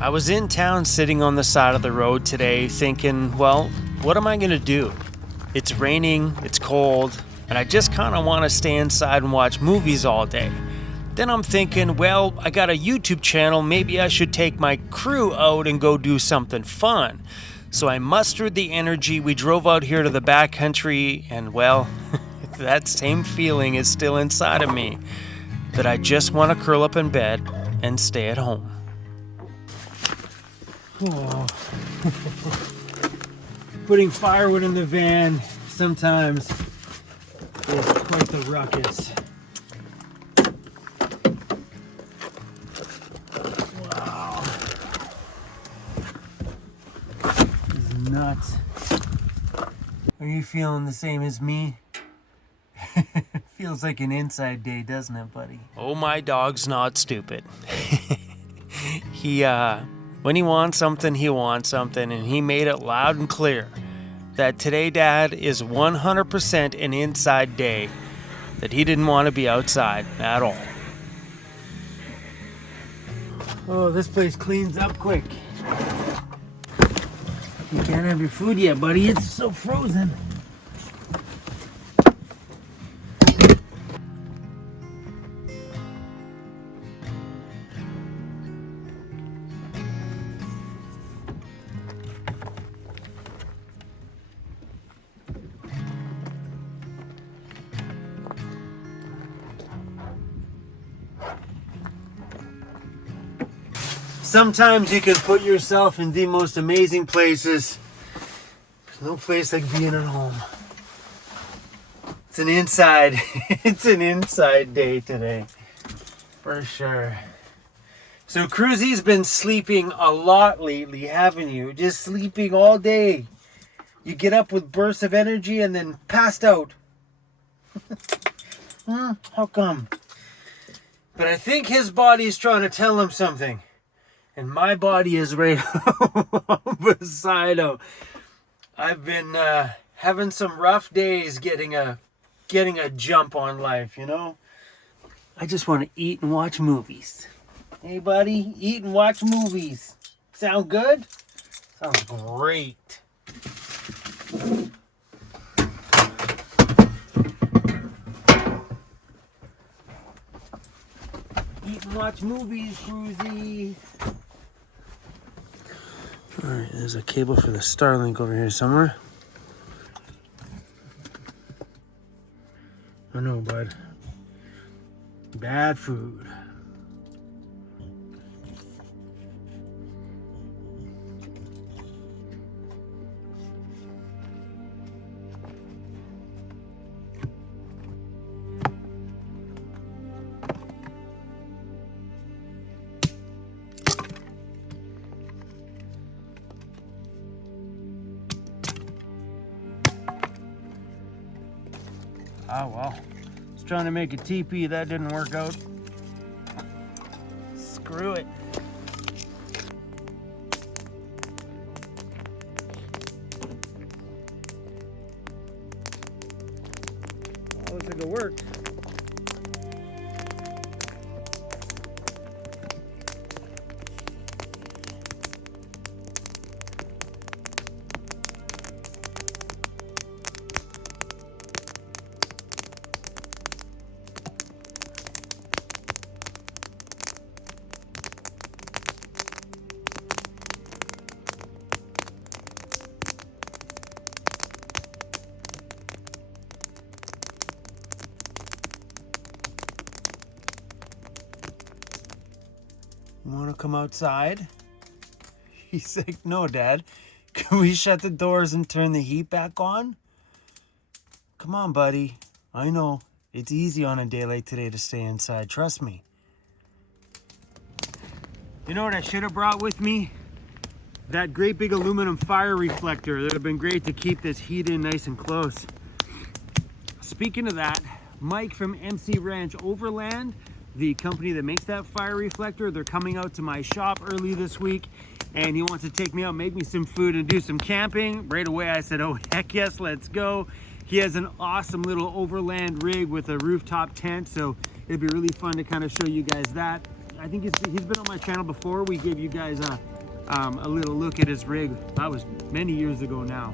I was in town sitting on the side of the road today thinking, well, what am I going to do? It's raining, it's cold, and I just kind of want to stay inside and watch movies all day. Then I'm thinking, well, I got a YouTube channel, maybe I should take my crew out and go do something fun. So I mustered the energy, we drove out here to the backcountry, and well, that same feeling is still inside of me, that I just want to curl up in bed and stay at home. Oh. Putting firewood in the van sometimes is quite the ruckus. Wow. This is nuts. Are you feeling the same as me? Feels like an inside day, doesn't it, buddy? Oh, my dog's not stupid. When he wants something, he wants something, and he made it loud and clear that today, Dad, is 100% an inside day, that he didn't want to be outside at all. Oh, this place cleans up quick. You can't have your food yet, buddy. It's so frozen. Sometimes you can put yourself in the most amazing places. There's no place like being at home. It's an inside day today, for sure. So Cruzy's been sleeping a lot lately, haven't you? Just sleeping all day. You get up with bursts of energy and then passed out. How come? But I think his body's trying to tell him something. And my body is right beside him. I've been having some rough days getting a jump on life, you know? I just want to eat and watch movies. Hey, buddy, eat and watch movies. Sound good? Sounds great. Eat and watch movies, Cruzy. Alright, there's a cable for the Starlink over here somewhere. I know, bud. Bad food. Oh, well. I was trying to make a teepee. That didn't work out. Screw it. Well, looks like it worked. You want to come outside? He's like, no, Dad. Can we shut the doors and turn the heat back on? Come on, buddy. I know. It's easy on a day like today to stay inside. Trust me. You know what I should have brought with me? That great big aluminum fire reflector. That would have been great to keep this heat in nice and close. Speaking of that, Mike from MC Ranch Overland, the company that makes that fire reflector, they're coming out to my shop early this week, and he wants to take me out, make me some food, and do some camping. Right away I said, oh heck yes, let's go. He has an awesome little overland rig with a rooftop tent, so it'd be really fun to kind of show you guys that. I think he's been on my channel before. We gave you guys a little look at his rig. That was many years ago now.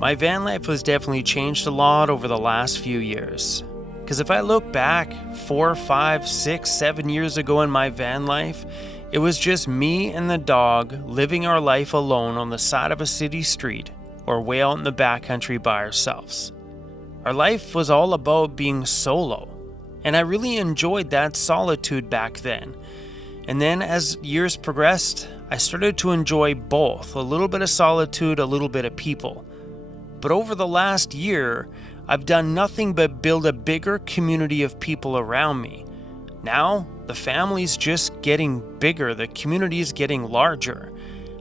My van life has definitely changed a lot over the last few years. Because if I look back 4, 5, 6, 7 years ago in my van life, it was just me and the dog living our life alone on the side of a city street or way out in the backcountry by ourselves. Our life was all about being solo, and I really enjoyed that solitude back then. And then as years progressed, I started to enjoy both, a little bit of solitude, a little bit of people. But over the last year, I've done nothing but build a bigger community of people around me. Now, the family's just getting bigger, the community is getting larger.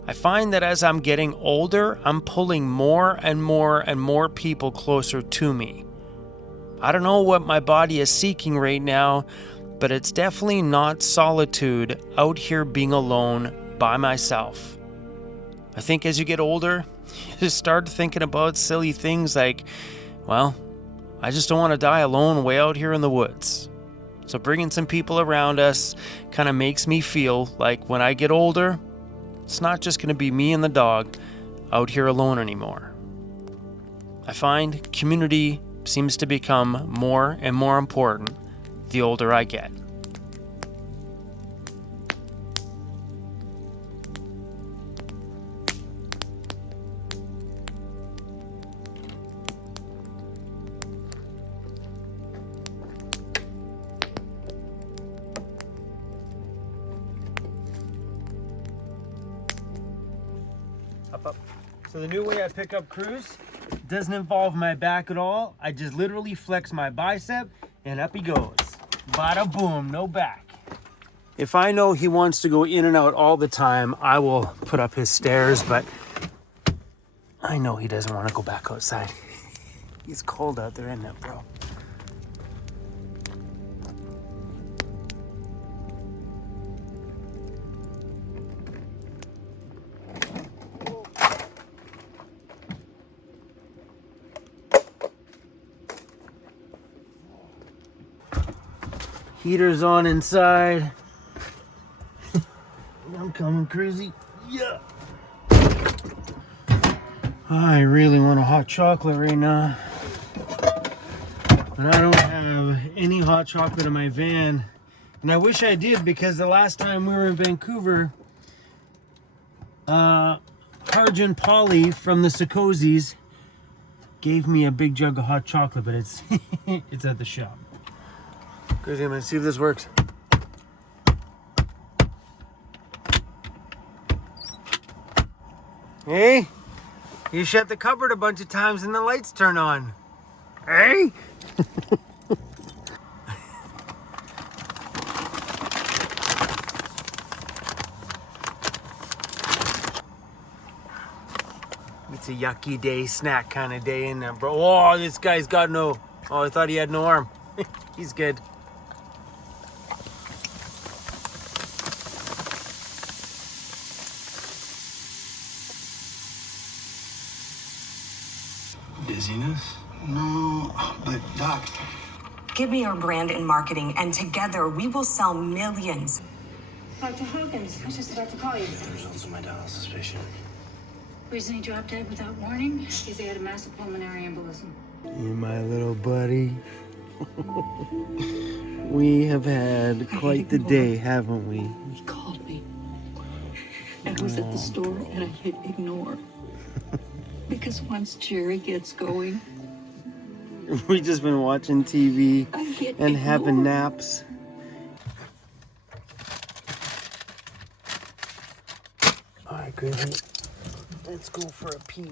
I find that as I'm getting older, I'm pulling more and more and more people closer to me. I don't know what my body is seeking right now, but it's definitely not solitude out here being alone by myself. I think as you get older, you just start thinking about silly things like, well, I just don't want to die alone way out here in the woods. So bringing some people around us kind of makes me feel like when I get older, it's not just going to be me and the dog out here alone anymore. I find community seems to become more and more important the older I get. Up. So the new way I pick up cruise doesn't involve my back at all. I just literally flex my bicep and up he goes. Bada boom, no back. If I know he wants to go in and out all the time, I will put up his stairs, but I know he doesn't want to go back outside. He's cold out there, isn't it, bro? Heater's on inside. I'm coming crazy. Yeah. I really want a hot chocolate right now. But I don't have any hot chocolate in my van. And I wish I did, because the last time we were in Vancouver, Purge and Polly from the Sikosies gave me a big jug of hot chocolate, but it's it's at the shop. Crazy, I'm gonna see if this works. Hey, you shut the cupboard a bunch of times and the lights turn on. Hey? It's a yucky day, snack kind of day in there, bro. Oh, this guy's got no... Oh, I thought he had no arm. He's good. Dizziness? No, but Doc... Give me your brand and marketing, and together we will sell millions. Dr. Hawkins, I was just about to call you. The results of my dialysis patient. Reason he dropped dead without warning is he had a massive pulmonary embolism. You, my little buddy. We have had quite the day, haven't we? He called me. I was at the store and I hit ignore. Because once Jerry gets going, We've just been watching TV I hit and ignore. having naps. All right, Gravy, let's go for a pee.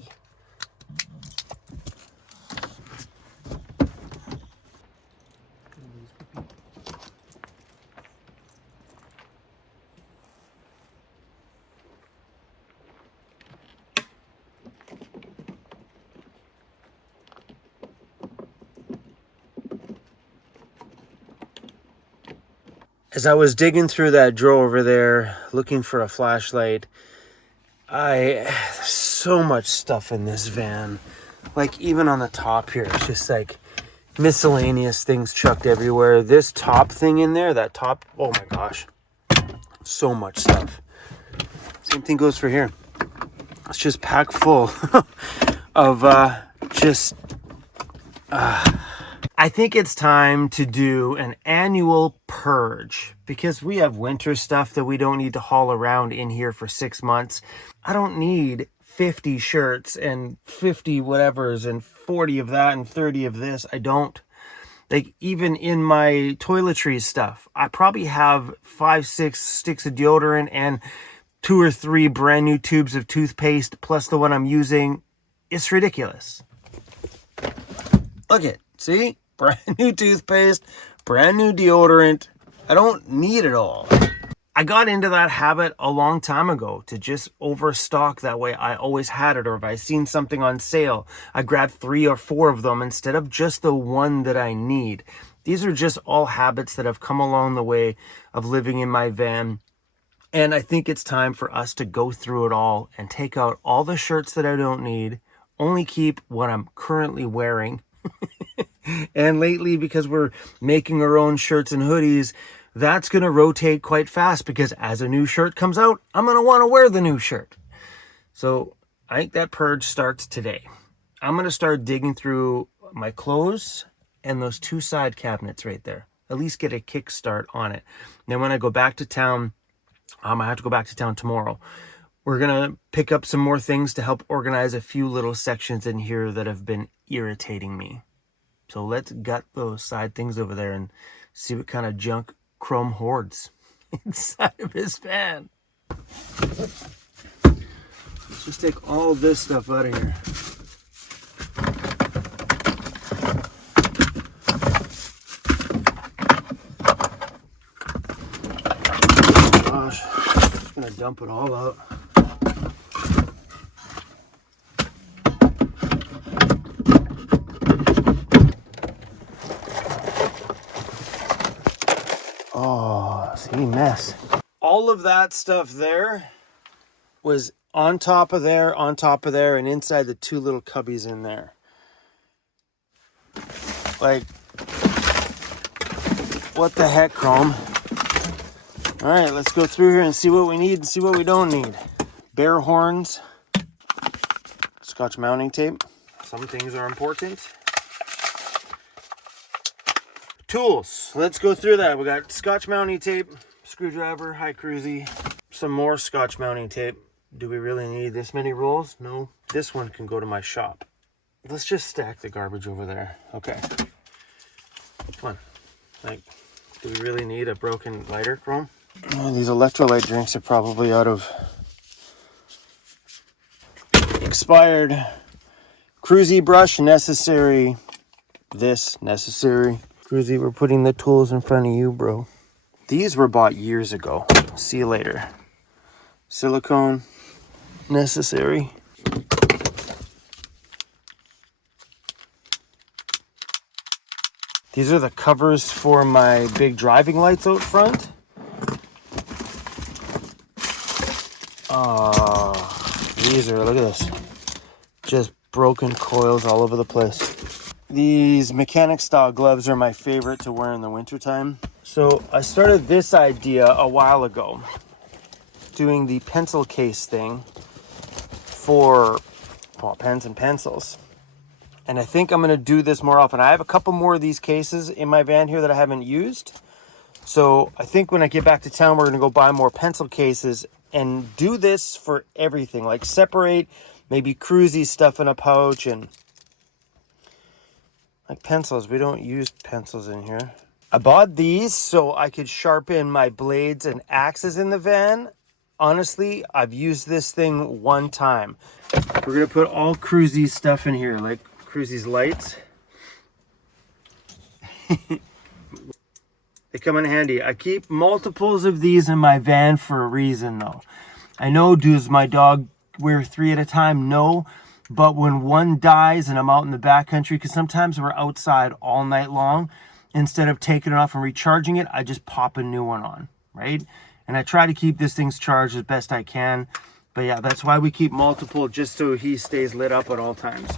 As I was digging through that drawer over there, looking for a flashlight, there's so much stuff in this van. Like even on the top here, it's just like miscellaneous things chucked everywhere. This top thing in there, that top, oh my gosh. So much stuff. Same thing goes for here. It's just packed full of I think it's time to do an annual purge because we have winter stuff that we don't need to haul around in here for 6 months. I don't need 50 shirts and 50 whatevers and 40 of that and 30 of this. I don't. Like, even in my toiletries stuff, I probably have 5-6 sticks of deodorant and 2 or 3 brand new tubes of toothpaste plus the one I'm using. It's ridiculous. Look it. See? Brand new toothpaste, brand new deodorant. I don't need it all. I got into that habit a long time ago to just overstock. That way I always had it, or if I seen something on sale, I grabbed 3 or 4 of them instead of just the one that I need. These are just all habits that have come along the way of living in my van. And I think it's time for us to go through it all and take out all the shirts that I don't need, only keep what I'm currently wearing. And lately, because we're making our own shirts and hoodies, that's going to rotate quite fast because as a new shirt comes out, I'm going to want to wear the new shirt. So I think that purge starts today. I'm going to start digging through my clothes and those 2 side cabinets right there. At least get a kickstart on it. Then when I go back to town, I have to go back to town tomorrow. We're going to pick up some more things to help organize a few little sections in here that have been irritating me. So let's gut those side things over there and see what kind of junk Chrome hoards inside of his van. Let's just take all this stuff out of here. Gosh, I'm just gonna dump it all out. Oh, see, mess. All of that stuff there was on top of there, and inside the 2 little cubbies in there. Like, what the heck, Chrome? All right, let's go through here and see what we need and see what we don't need. Bear horns, Scotch mounting tape. Some things are important. Tools. Let's go through that. We got Scotch mounting tape, screwdriver, high cruisy, some more Scotch mounting tape. Do we really need this many rolls? No. This one can go to my shop. Let's just stack the garbage over there. Okay. Come on. Like, do we really need a broken lighter, Chrome? Oh, these electrolyte drinks are probably out of expired. Cruisy brush necessary. This necessary. Cruisy, we're putting the tools in front of you, bro. These were bought years ago. See you later. Silicone necessary. These are the covers for my big driving lights out front. These are, look at this. Just broken coils all over the place. These mechanic style gloves are my favorite to wear in the wintertime. So I started this idea a while ago, doing the pencil case thing for pens and pencils. And I think I'm going to do this more often. I have a couple more of these cases in my van here that I haven't used. So I think when I get back to town, we're going to go buy more pencil cases and do this for everything. Like separate maybe cruisy stuff in a pouch and like pencils. We don't use pencils in here. I bought these so I could sharpen my blades and axes in the van. Honestly, I've used this thing one time. We're going to put all cruisy stuff in here, like Cruisy's lights. They come in handy. I keep multiples of these in my van for a reason, though. I know, does my dog wear 3 at a time? No. But when one dies and I'm out in the backcountry, because sometimes we're outside all night long, instead of taking it off and recharging it, I just pop a new one on, right? And I try to keep this thing charged as best I can. But yeah, that's why we keep multiple, just so he stays lit up at all times.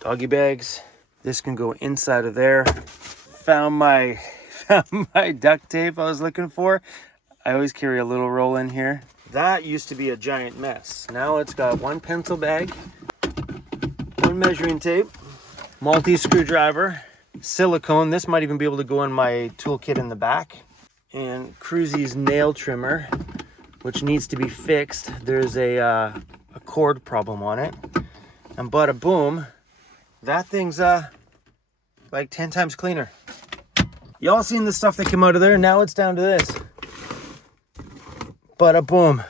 Doggy bags. This can go inside of there. Found my duct tape I was looking for. I always carry a little roll in here. That used to be a giant mess. Now it's got one pencil bag, one measuring tape, multi-screwdriver, silicone. This might even be able to go in my toolkit in the back. And Cruzy's nail trimmer, which needs to be fixed. There's a cord problem on it. And bada boom, that thing's like 10 times cleaner. Y'all seen the stuff that came out of there? Now it's down to this. Bada boom.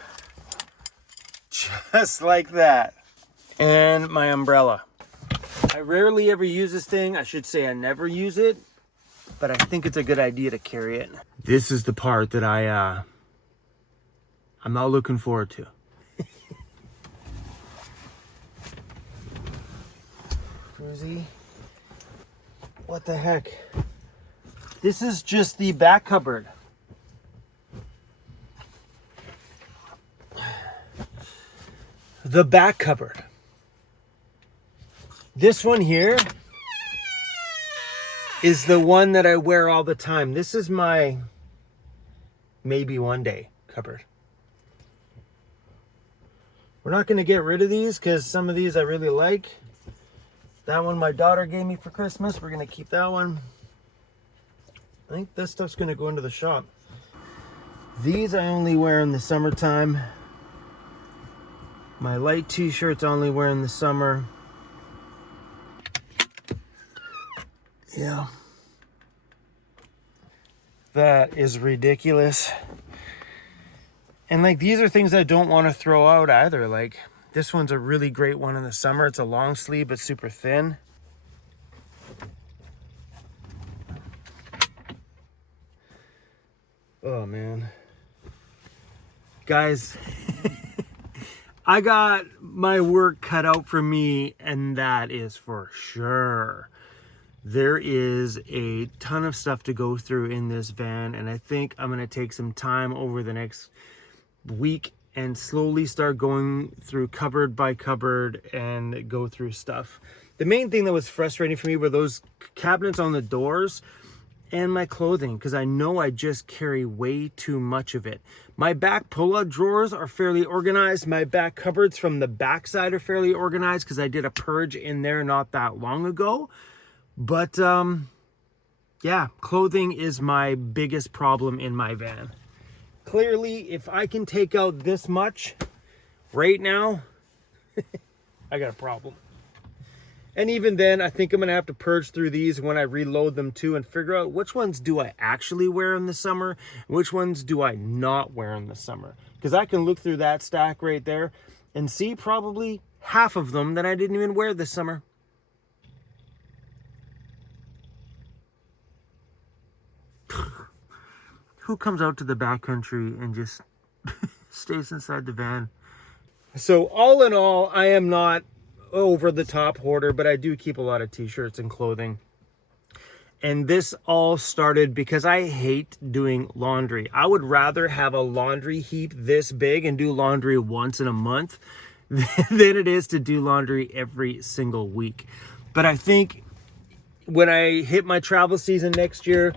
Just like that. And my umbrella. I rarely ever use this thing. I should say I never use it, but I think it's a good idea to carry it. This is the part that I'm not looking forward to. Cruzy. What the heck? This is just the back cupboard. The back cupboard. This one here is the one that I wear all the time. This is my maybe one day cupboard. We're not going to get rid of these because some of these I really like. That one my daughter gave me for Christmas. We're going to keep that one. I think this stuff's going to go into the shop. These I only wear in the summertime. My light t-shirts I only wear in the summer. Yeah. That is ridiculous. And like these are things I don't want to throw out either. Like this one's a really great one in the summer. It's a long sleeve but super thin. Oh man. Guys, I got my work cut out for me, and that is for sure. There is a ton of stuff to go through in this van, and I think I'm going to take some time over the next week and slowly start going through cupboard by cupboard and go through stuff. The main thing that was frustrating for me were those cabinets on the doors and my clothing, because I know I just carry way too much of it. My back pull-out drawers are fairly organized. My back cupboards from the back side are fairly organized because I did a purge in there not that long ago. But yeah, clothing is my biggest problem in my van. Clearly, if I can take out this much right now, I got a problem. And even then, I think I'm going to have to purge through these when I reload them too and figure out which ones do I actually wear in the summer and which ones do I not wear in the summer. Because I can look through that stack right there and see probably half of them that I didn't even wear this summer. Who comes out to the backcountry and just stays inside the van? So all in all, I am not over the top hoarder, but I do keep a lot of t-shirts and clothing. And this all started because I hate doing laundry. I would rather have a laundry heap this big and do laundry once in a month than it is to do laundry every single week. But I think when I hit my travel season next year,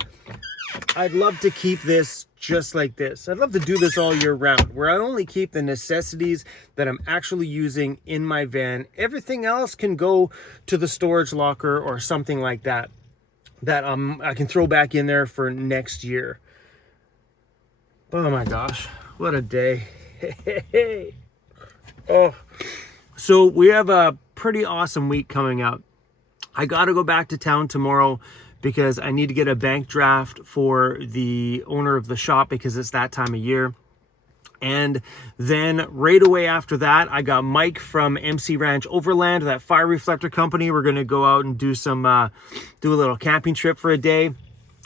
I'd love to keep this just like this. I'd love to do this all year round, where I only keep the necessities that I'm actually using in my van. Everything else can go to the storage locker or something like that, that I can throw back in there for next year. Oh my gosh, what a day. Oh, so we have a pretty awesome week coming up. I got to go back to town tomorrow because I need to get a bank draft for the owner of the shop because it's that time of year. And then right away after that, I got Mike from MC Ranch Overland, that fire reflector company. We're going to go out and do a little camping trip for a day.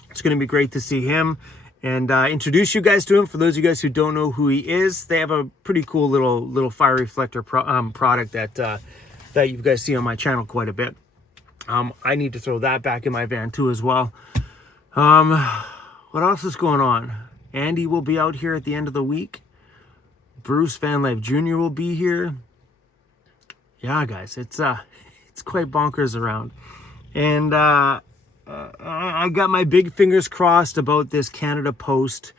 It's going to be great to see him and introduce you guys to him. For those of you guys who don't know who he is, they have a pretty cool little fire reflector product that you guys see on my channel quite a bit. I need to throw that back in my van too as well. What else is going on? Andy will be out here at the end of the week. Bruce Vanlife Jr. will be here. Yeah, guys, it's quite bonkers around. And I got my big fingers crossed about this Canada Post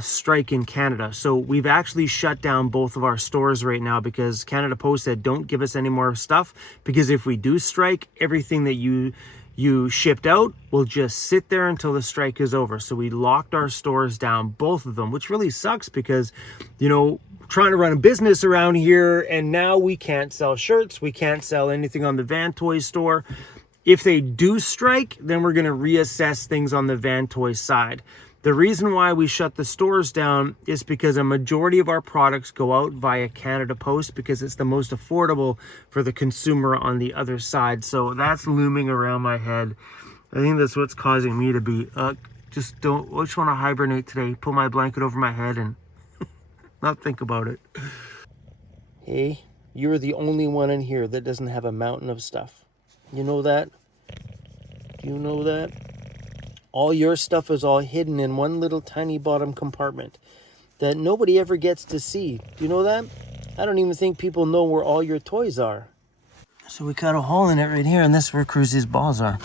strike in Canada. So we've actually shut down both of our stores right now because Canada Post said don't give us any more stuff, because if we do strike, everything that you shipped out will just sit there until the strike is over. So we locked our stores down, both of them, which really sucks because, you know, trying to run a business around here, and now we can't sell shirts, we can't sell anything on the Van Toy store. If they do strike, then we're going to reassess things on the Van Toy side. The reason why we shut the stores down is because a majority of our products go out via Canada Post because it's the most affordable for the consumer on the other side. So that's looming around my head. I think that's what's causing me to be, just want to hibernate today, pull my blanket over my head and not think about it. Hey, you're the only one in here that doesn't have a mountain of stuff. You know that? Do you know that? All your stuff is all hidden in one little tiny bottom compartment that nobody ever gets to see. Do you know that? I don't even think people know where all your toys are. So we cut a hole in it right here, and this is where Cruzy's balls are.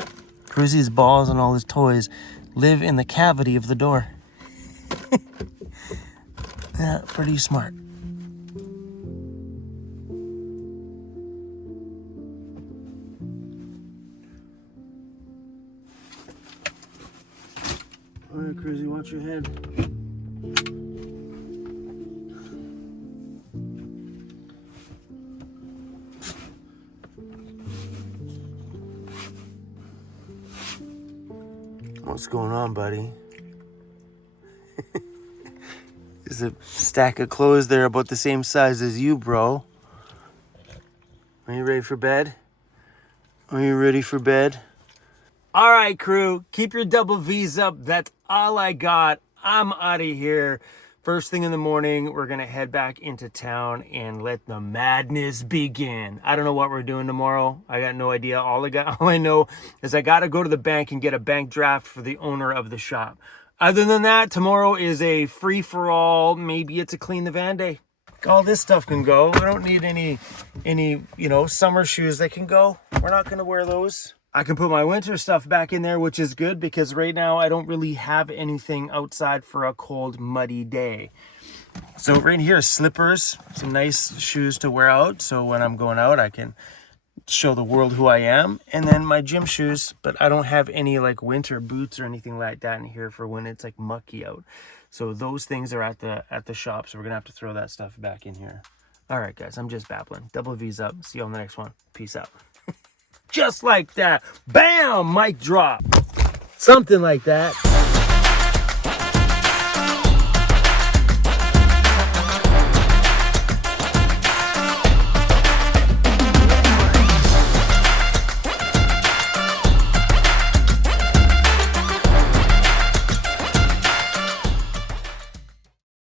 Cruzy's balls and all his toys live in the cavity of the door. Yeah, pretty smart. All right, Cruzy, watch your head. What's going on, buddy? There's a stack of clothes there about the same size as you, bro. Are you ready for bed? Are you ready for bed? All right, crew, keep your double V's up. That's all I got. I'm out of here. First thing in the morning, we're going to head back into town and let the madness begin. I don't know what we're doing tomorrow. I got no idea. All I know is I got to go to the bank and get a bank draft for the owner of the shop. Other than that, tomorrow is a free-for-all. Maybe it's a clean the van day. All this stuff can go. I don't need any, summer shoes that can go. We're not going to wear those. I can put my winter stuff back in there, which is good because right now I don't really have anything outside for a cold, muddy day. So right here, slippers, some nice shoes to wear out. So when I'm going out, I can show the world who I am. And then my gym shoes, but I don't have any like winter boots or anything like that in here for when it's like mucky out. So those things are at the shop. So we're gonna have to throw that stuff back in here. All right, guys, I'm just babbling. Double V's up. See you on the next one. Peace out. Just like that. Bam! Mic drop. Something like that.